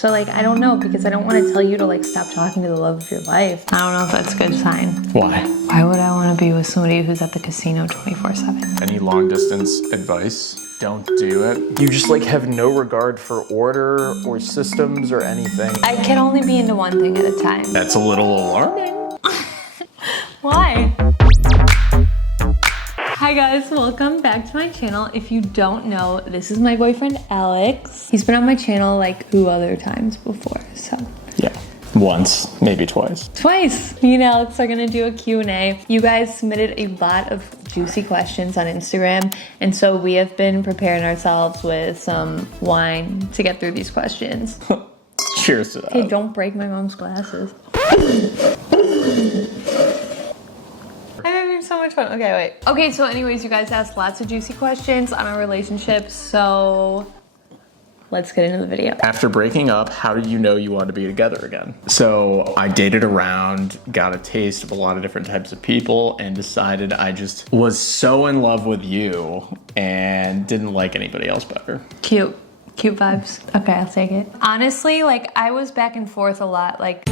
So like, I don't know, because I don't want to tell you to like stop talking to the love of your life. I don't know if that's a good sign. Why? Why would I want to be with somebody who's at the casino 24/7? Any long distance advice? Don't do it. You just like have no regard for order or systems or anything. I can only be into one thing at a time. That's a little alarming. Why? Hi guys, welcome back to my channel. If you don't know, this is my boyfriend Alex. He's been on my channel like 2 other times before, so. Yeah, once, maybe twice. Twice! Me and Alex are gonna do a Q&A. You guys submitted a lot of juicy questions on Instagram, and so we have been preparing ourselves with some wine to get through these questions. Cheers to that. Hey, don't break my mom's glasses. I'm having so much fun. Okay, wait. Okay, so anyways, you guys asked lots of juicy questions on our relationship, so let's get into the video. After breaking up, how did you know you wanted to be together again? So I dated around, got a taste of a lot of different types of people, and decided I just was so in love with you and didn't like anybody else better. Cute. Cute vibes. Okay, I'll take it. Honestly, like, I was back and forth a lot. Like,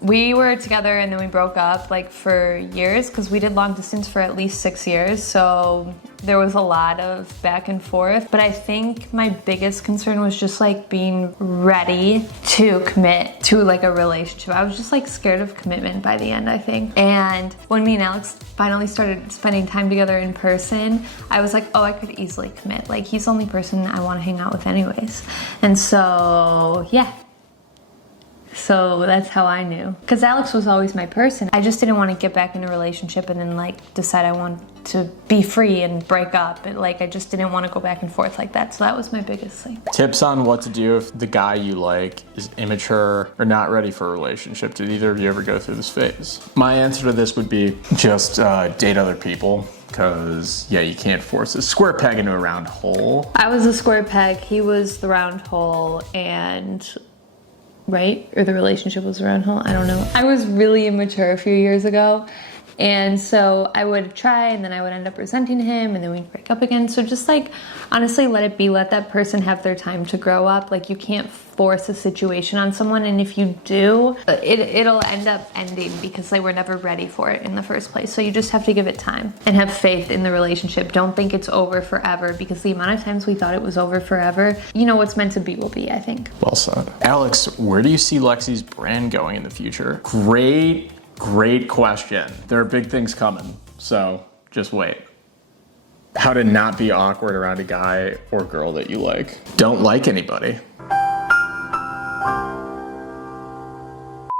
we were together and then we broke up like for years because we did long distance for at least 6 years. So there was a lot of back and forth. But I think my biggest concern was just like being ready to commit to like a relationship. I was just like scared of commitment by the end, I think. And when me and Alex finally started spending time together in person, I was like, oh, I could easily commit. Like, he's the only person I want to hang out with anyways. And so, yeah. So that's how I knew. Because Alex was always my person. I just didn't want to get back in a relationship and then like decide I want to be free and break up. And like, I just didn't want to go back and forth like that. So that was my biggest thing. Tips on what to do if the guy you like is immature or not ready for a relationship. Did either of you ever go through this phase? My answer to this would be just date other people. Because, yeah, you can't force a square peg into a round hole. I was a square peg, he was the round hole, and right? Or the relationship was around hole, I don't know. I was really immature a few years ago. And so I would try and then I would end up resenting him and then we'd break up again. So just like, honestly, let it be, let that person have their time to grow up. Like, you can't force a situation on someone. And if you do, it'll end up ending because they were never ready for it in the first place. So you just have to give it time and have faith in the relationship. Don't think it's over forever, because the amount of times we thought it was over forever, you know, what's meant to be will be, I think. Well said. Alex, where do you see Lexi's brand going in the future? Great question. There are big things coming, so just wait. How to not be awkward around a guy or girl that you like. Don't like anybody.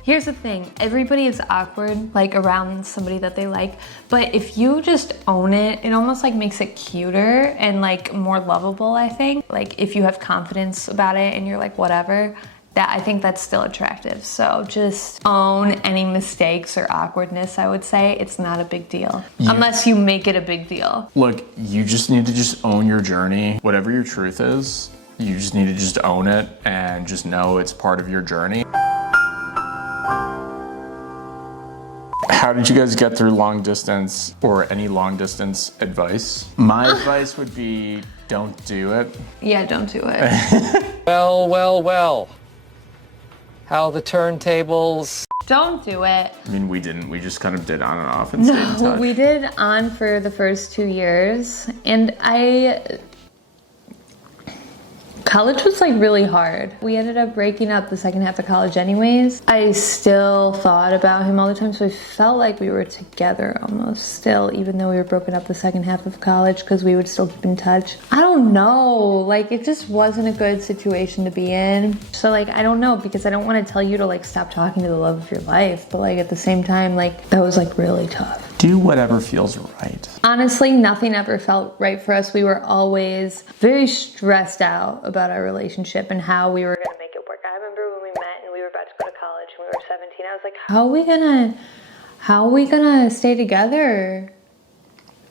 Here's the thing, everybody is awkward like around somebody that they like, but if you just own it, it almost like makes it cuter and like more lovable, I think. Like, if you have confidence about it and you're like, whatever, that, I think that's still attractive. So just own any mistakes or awkwardness, I would say. It's not a big deal. Unless you make it a big deal. Look, you just need to just own your journey. Whatever your truth is, you just need to just own it and just know it's part of your journey. How did you guys get through long distance or any long distance advice? My advice would be, don't do it. Yeah, don't do it. Well. How the turntables. Don't do it. I mean, we didn't. We just kind of did on and off and stayed in touch. No, we did on for the first 2 years, and college was like really hard. We ended up breaking up the second half of college anyways. I still thought about him all the time, so I felt like we were together almost still, even though we were broken up the second half of college, because we would still keep in touch. I don't know, like, it just wasn't a good situation to be in. So like, I don't know, because I don't want to tell you to like stop talking to the love of your life, but like at the same time, like, that was like really tough. Do whatever feels right. Honestly, nothing ever felt right for us. We were always very stressed out about our relationship and how we were gonna make it work. I remember when we met and we were about to go to college and we were 17, I was like, how are we gonna stay together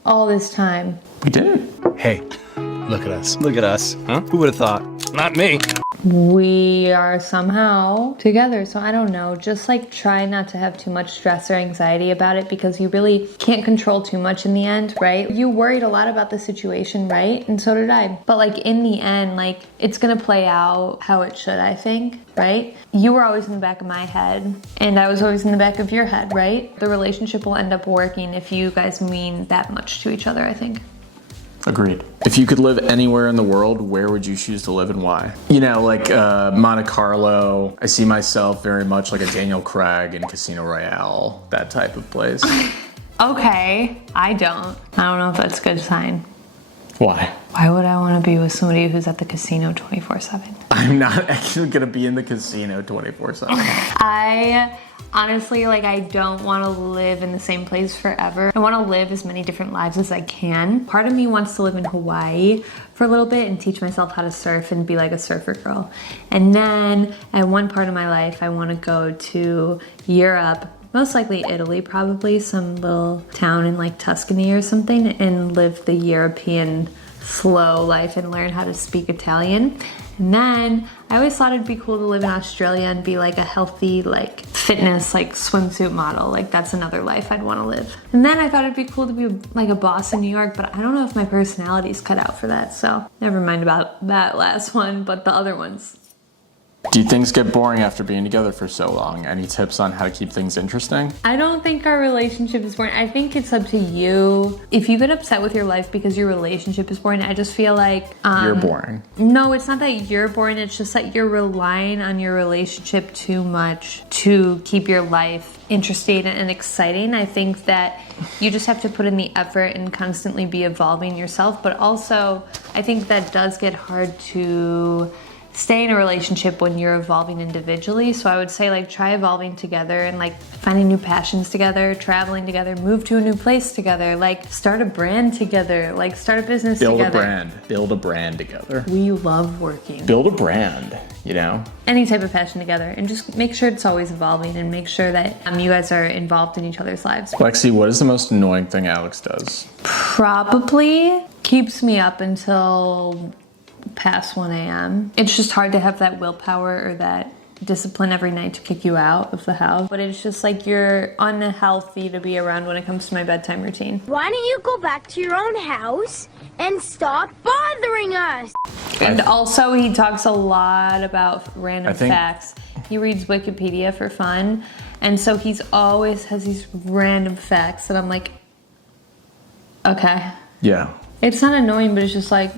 all this time? We did. Hey, look at us. Look at us. Huh? Who would have thought? Not me. we are somehow together. So I don't know, just like try not to have too much stress or anxiety about it, because you really can't control too much in the end, right? You worried a lot about the situation, right? And so did I. But like in the end, like it's gonna play out how it should, I think, right? You were always in the back of my head and I was always in the back of your head, right? The relationship will end up working if you guys mean that much to each other, I think. Agreed. If you could live anywhere in the world, where would you choose to live and why? You know, like Monte Carlo, I see myself very much like a Daniel Craig in Casino Royale, that type of place. Okay, I don't know if that's a good sign. Why? Why would I want to be with somebody who's at the casino 24/7? I'm not actually gonna be in the casino 24/7. I honestly, like, I don't want to live in the same place forever. I want to live as many different lives as I can. Part of me wants to live in Hawaii for a little bit and teach myself how to surf and be like a surfer girl. And then at one part of my life, I want to go to Europe, most likely Italy, probably some little town in like Tuscany or something, and live the European slow life and learn how to speak Italian. And then I always thought it'd be cool to live in Australia and be like a healthy, like fitness, like swimsuit model. Like that's another life I'd want to live. And then I thought it'd be cool to be like a boss in New York, but I don't know if my personality's cut out for that. So never mind about that last one, but the other ones. Do things get boring after being together for so long? Any tips on how to keep things interesting? I don't think our relationship is boring. I think it's up to you. If you get upset with your life because your relationship is boring, I just feel like... You're boring. No, it's not that you're boring. It's just that you're relying on your relationship too much to keep your life interesting and exciting. I think that you just have to put in the effort and constantly be evolving yourself. But also, I think that does get hard to stay in a relationship when you're evolving individually. So I would say like try evolving together and like finding new passions together, traveling together, move to a new place together, like start a brand together, like start a business together. Build a brand together. We love working. Build a brand, you know? Any type of passion together, and just make sure it's always evolving and make sure that you guys are involved in each other's lives. Lexi, what is the most annoying thing Alex does? Probably keeps me up until past 1 a.m. It's just hard to have that willpower or that discipline every night to kick you out of the house. But it's just like you're unhealthy to be around when it comes to my bedtime routine. Why don't you go back to your own house and stop bothering us? And also he talks a lot about random facts. He reads Wikipedia for fun. And so he's always has these random facts that I'm like, okay. Yeah. It's not annoying, but it's just like,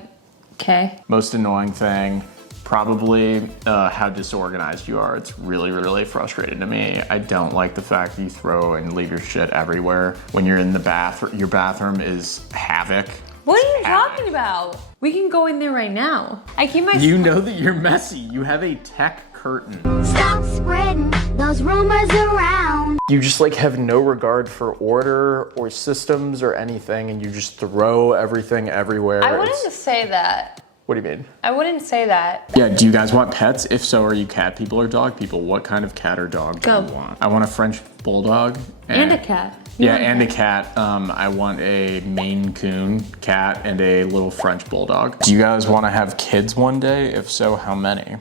okay. Most annoying thing, probably how disorganized you are. It's really, really frustrating to me. I don't like the fact that you throw and leave your shit everywhere. When you're in the bathroom, your bathroom is havoc. What are you talking about? We can go in there right now. I keep my... You know that you're messy. You have a tech curtain. Stop spreading those rumors around. You just like have no regard for order or systems or anything, and you just throw everything everywhere. I wouldn't say that. What do you mean? I wouldn't say that. Yeah, do you guys want pets? If so, are you cat people or dog people? What kind of cat or dog do you want? I want a French bulldog. And a cat. And a cat. I want a Maine Coon cat and a little French bulldog. Do you guys want to have kids one day? If so, how many?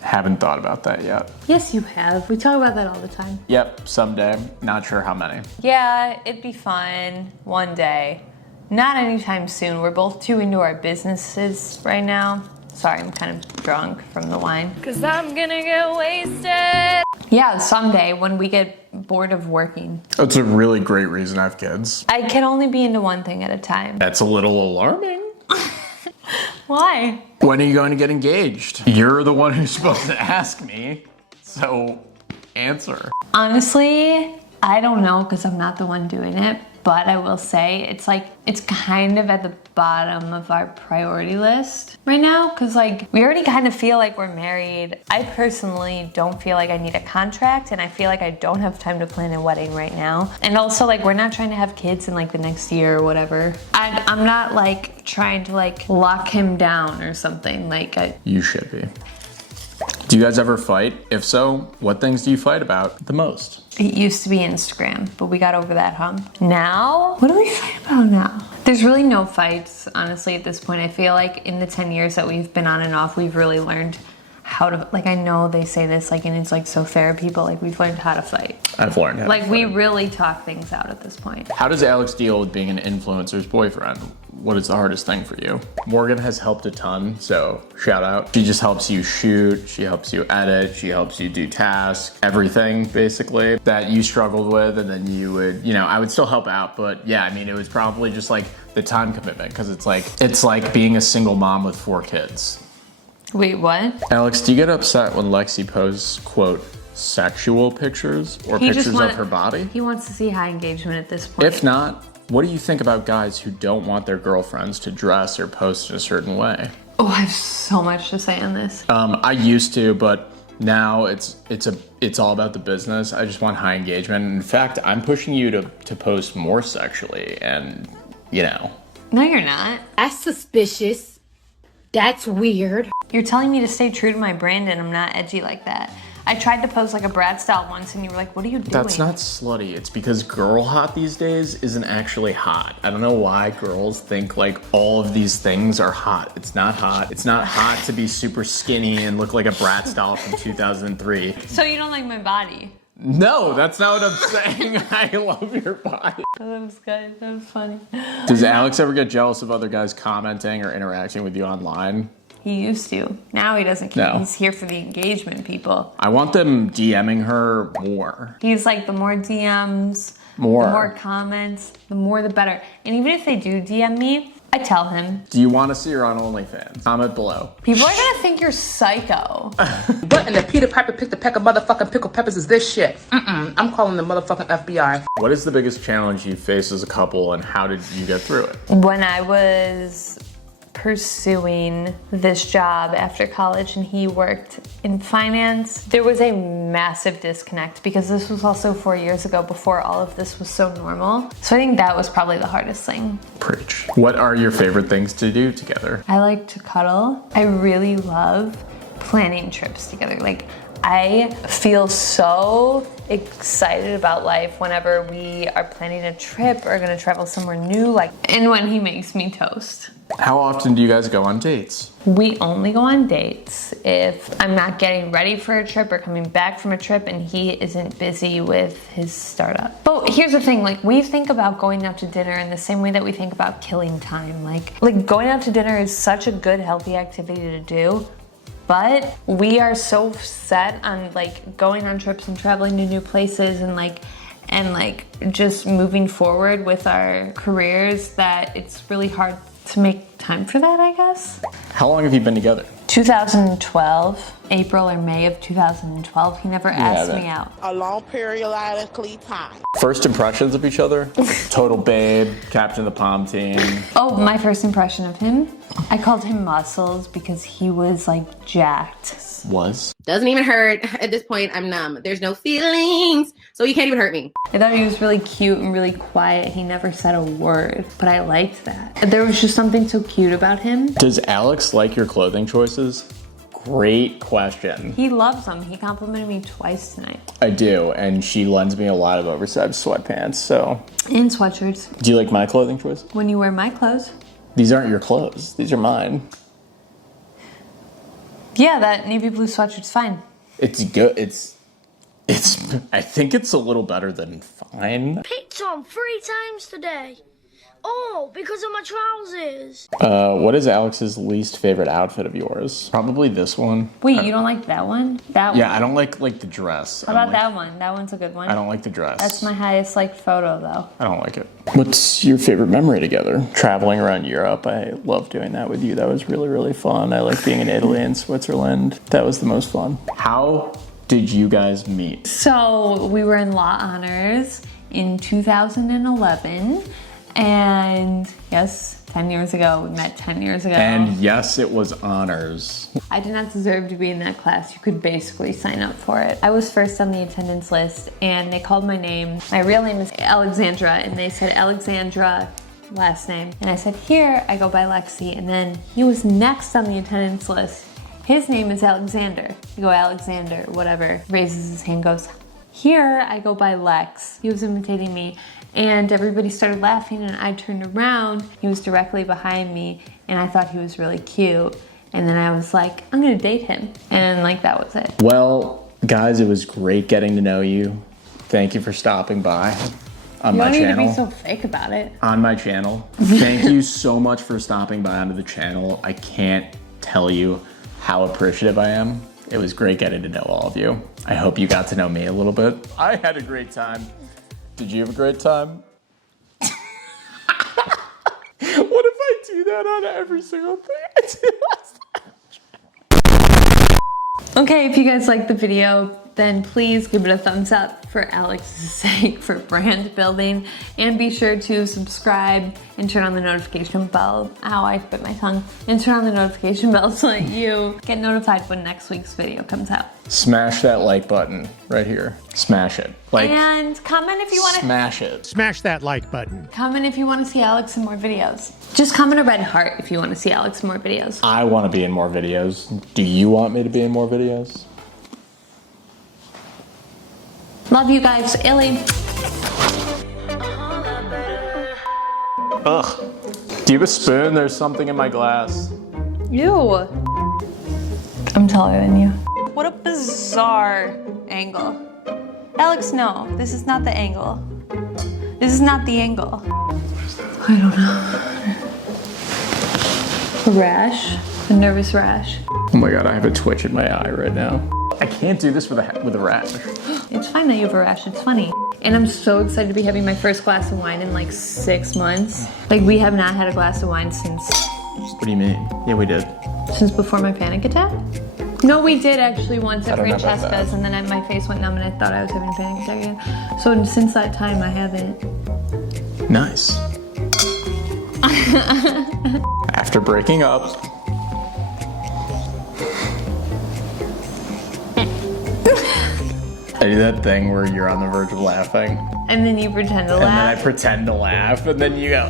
Haven't thought about that yet. Yes, you have. We talk about that all the time. Yep, someday. Not sure how many. Yeah, it'd be fun one day. Not anytime soon. We're both too into our businesses right now. Sorry, I'm kind of drunk from the wine. 'Cause I'm gonna get wasted. Yeah, someday when we get bored of working. That's a really great reason I have kids. I can only be into one thing at a time. That's a little alarming. Why? When are you going to get engaged? You're the one who's supposed to ask me, so answer. Honestly, I don't know because I'm not the one doing it, but I will say it's like, it's kind of at the bottom of our priority list right now because like we already kind of feel like we're married. I personally don't feel like I need a contract and I feel like I don't have time to plan a wedding right now. And also like we're not trying to have kids in like the next year or whatever. I'm not like trying to like lock him down or something like You should be. Do you guys ever fight? If so, what things do you fight about the most? It used to be Instagram, but we got over that hump. Now, what do we fight about now? There's really no fights, honestly, at this point. I feel like in the 10 years that we've been on and off, we've really learned how to, like, I know they say this, like, and it's like so therapy, but like we've learned how to fight. I've learned how to Like, fight. we really talk things out at this point. How does Alex deal with being an influencer's boyfriend? What is the hardest thing for you? Morgan has helped a ton, so shout out. She just helps you shoot, she helps you edit, she helps you do tasks, everything basically that you struggled with, and then you would, I would still help out, but yeah, I mean, it was probably just like the time commitment, because it's like being a single mom with 4 kids. Wait, what? Alex, do you get upset when Lexi posts, quote, sexual pictures or pictures of her body? He wants to see high engagement at this point. If not, what do you think about guys who don't want their girlfriends to dress or post in a certain way? Oh, I have so much to say on this. I used to, but now it's all about the business. I just want high engagement. In fact, I'm pushing you to post more sexually, and No, you're not. That's suspicious. That's weird. You're telling me to stay true to my brand, and I'm not edgy like that. I tried to post like a Brad style once, and you were like, what are you doing? That's not slutty. It's because girl hot these days isn't actually hot. I don't know why girls think like all of these things are hot. It's not hot. It's not hot to be super skinny and look like a Bratz doll from 2003. So you don't like my body? No, that's not what I'm saying. I love your body. That was good. That was funny. Does Alex ever get jealous of other guys commenting or interacting with you online? He used to. Now he doesn't care. No. He's here for the engagement, people. I want them DMing her more. He's like, the more DMs, the more comments, the more the better. And even if they do DM me, I tell him. Do you want to see her on OnlyFans? Comment below. People are gonna think you're psycho. What in the Peter Piper picked a peck of motherfucking pickled peppers is this shit? I'm calling the motherfucking FBI. What is the biggest challenge you face as a couple, and how did you get through it? When I was pursuing this job after college and he worked in finance, there was a massive disconnect because this was also 4 years ago before all of this was so normal. So I think that was probably the hardest thing. Preach. What are your favorite things to do together? I like to cuddle. I really love planning trips together. Like, I feel so excited about life whenever we are planning a trip or gonna travel somewhere new, and when he makes me toast. How often do you guys go on dates? We only go on dates if I'm not getting ready for a trip or coming back from a trip and he isn't busy with his startup. But here's the thing, we think about going out to dinner in the same way that we think about killing time. Like going out to dinner is such a good, healthy activity to do. But we are so set on going on trips and traveling to new places and just moving forward with our careers that it's really hard to make time for that, I guess. How long have you been together? 2012, April or May of 2012. He never asked me out. A long periodically time. First impressions of each other? Total babe, captain of the pom team. Oh, my first impression of him? I called him Muscles because he was jacked. Was? Doesn't even hurt. At this point, I'm numb. There's no feelings, so you can't even hurt me. I thought he was really cute and really quiet. He never said a word, but I liked that. There was just something so cute about him. Does Alex like your clothing choices? Great question. He loves them. He complimented me twice tonight. I do, and she lends me a lot of oversized sweatpants, so. And sweatshirts. Do you like my clothing choices? When you wear my clothes. These aren't your clothes. These are mine. Yeah, that navy blue sweatshirt's fine. It's good. I think it's a little better than fine. Picked on 3 times today. Oh, because of my trousers. What is Alex's least favorite outfit of yours? Probably this one. Wait, you don't like that one? That one? Yeah, I don't like the dress. How about that one? That one's a good one. I don't like the dress. That's my highest photo though. I don't like it. What's your favorite memory together? Traveling around Europe. I love doing that with you. That was really, really fun. I like being in Italy and Switzerland. That was the most fun. How did you guys meet? So we were in Law Honors in 2011. And yes, 10 years ago, we met 10 years ago. And yes, it was honors. I did not deserve to be in that class. You could basically sign up for it. I was first on the attendance list and they called my name. My real name is Alexandra and they said Alexandra, last name. And I said, here, I go by Lexi. And then he was next on the attendance list. His name is Alexander. You go Alexander, whatever. Raises his hand, goes, here, I go by Lex. He was imitating me. And everybody started laughing and I turned around. He was directly behind me and I thought he was really cute. And then I was like, I'm gonna date him. And like, that was it. Well, guys, it was great getting to know you. Thank you for stopping by on my channel. You don't need to be so fake about it. On my channel. Thank you so much for stopping by onto the channel. I can't tell you how appreciative I am. It was great getting to know all of you. I hope you got to know me a little bit. I had a great time. Did you have a great time? What if I do that on every single thing I do? Okay, if you guys liked the video, then please give it a thumbs up for Alex's sake, for brand building, and be sure to subscribe and turn on the notification bell. Ow, I bit my tongue. And turn on the notification bell so that you get notified when next week's video comes out. Smash that like button right here. Smash it. Like, and comment if you want to. Smash it. Smash that like button. Comment if you want to see Alex in more videos. Just comment a red heart if you want to see Alex in more videos. I want to be in more videos. Do you want me to be in more videos? Love you guys. Illy. Ugh. Do you have a spoon? There's something in my glass. Ew. I'm taller than you. What a bizarre angle. Alex, no. This is not the angle. This is not the angle. I don't know. A rash? A nervous rash. Oh my god, I have a twitch in my eye right now. I can't do this with a rash. It's fine that you have a rash, it's funny. And I'm so excited to be having my first glass of wine in like 6 months. Like, we have not had a glass of wine since... What do you mean? Yeah, we did. Since before my panic attack? No, we did actually once at I don't know about Francesca's, and then my face went numb and I thought I was having a panic attack again. So since that time, I haven't. Nice. After breaking up... I do that thing where you're on the verge of laughing. And then you pretend to And then laugh. I pretend to laugh, and then you go...